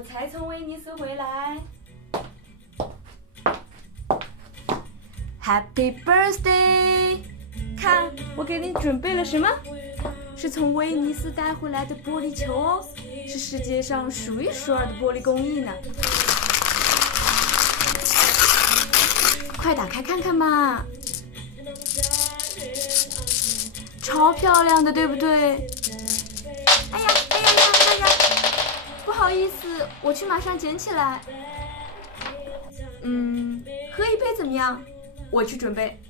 我才从威尼斯回来。Happy birthday！ 看，我给你准备了什么？是从威尼斯带回来的玻璃球哦，是世界上数一数二的玻璃工艺呢。快打开看看嘛！超漂亮的，对不对？哎呀，哎呀呀，哎呀！不好意思，我去马上捡起来。喝一杯怎么样？我去准备。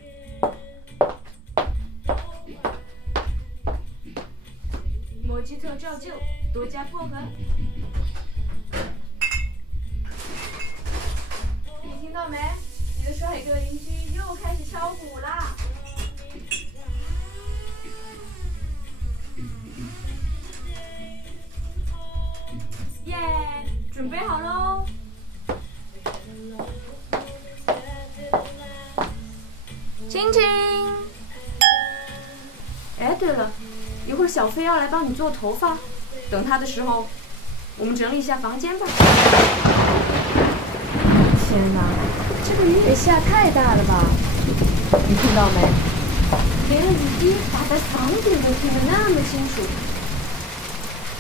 摩吉特照旧，多加薄荷。你听到没？你的帅哥邻居又开始敲鼓啦！耶，准备好喽！亲亲。哎，对了，一会儿小飞要来帮你做头发，等他的时候，我们整理一下房间吧。天哪，这个雨也下太大了吧？你听到没？连雨滴打在房顶都听得那么清楚。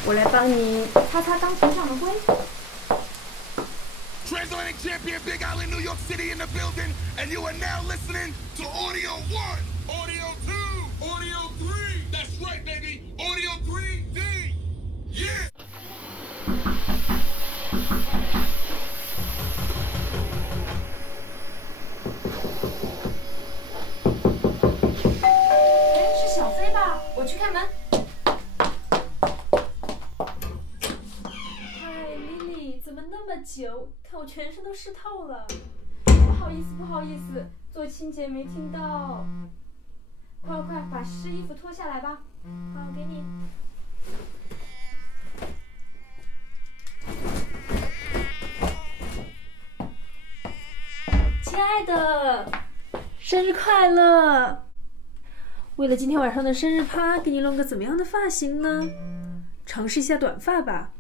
我来帮你擦擦钢琴上的灰。Translating champion Big Island, New York City in the building, and you are now listening to Audio 1, Audio 2, Audio 3. That's right, baby. Audio 3D. Yeah. 是小飞吧？我去开门。久，看我全身都湿透了。不好意思，不好意思，做清洁没听到。快，把湿衣服脱下来吧。好，给你。亲爱的，生日快乐！为了今天晚上的生日趴，给你弄个怎么样的发型呢？尝试一下短发吧。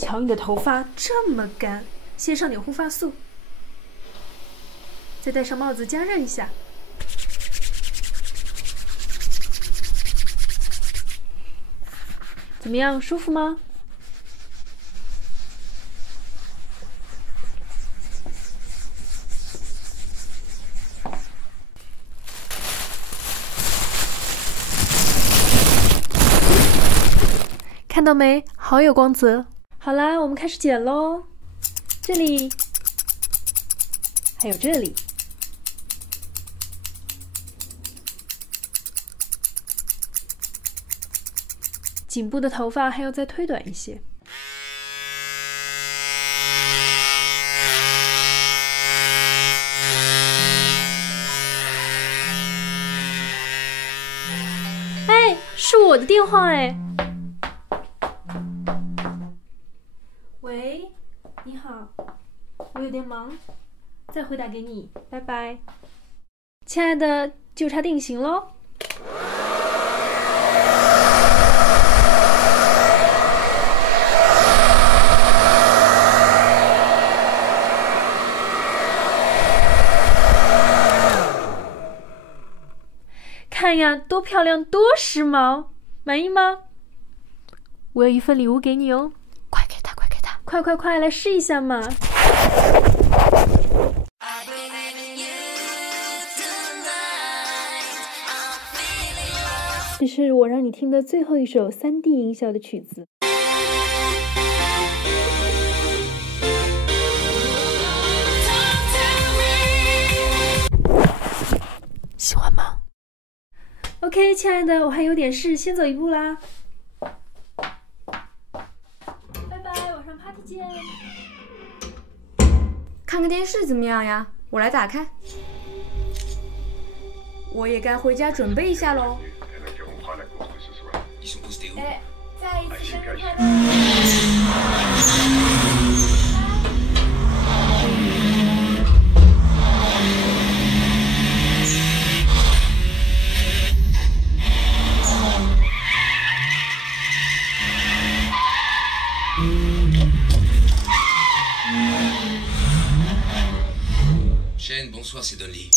瞧你的头发这么干，先上点护发素，再戴上帽子加热一下。怎么样，舒服吗？看到没？好有光泽。好啦，我们开始剪咯。这里，还有这里。颈部的头发还要再推短一些。哎，是我的电话哎。喂，你好，我有点忙，再回打给你，拜拜。亲爱的，就差定型咯。看呀，多漂亮，多时髦，满意吗？我有一份礼物给你哦。快给他，快来试一下嘛！这是我让你听的最后一首3D 音效的曲子。喜欢吗 ？OK， 亲爱的，我还有点事，先走一步啦。看个电视怎么样呀？我来打开。我也该回家准备一下喽。哎，再一次生日快乐！ Shane, bonsoir, c'est Donny.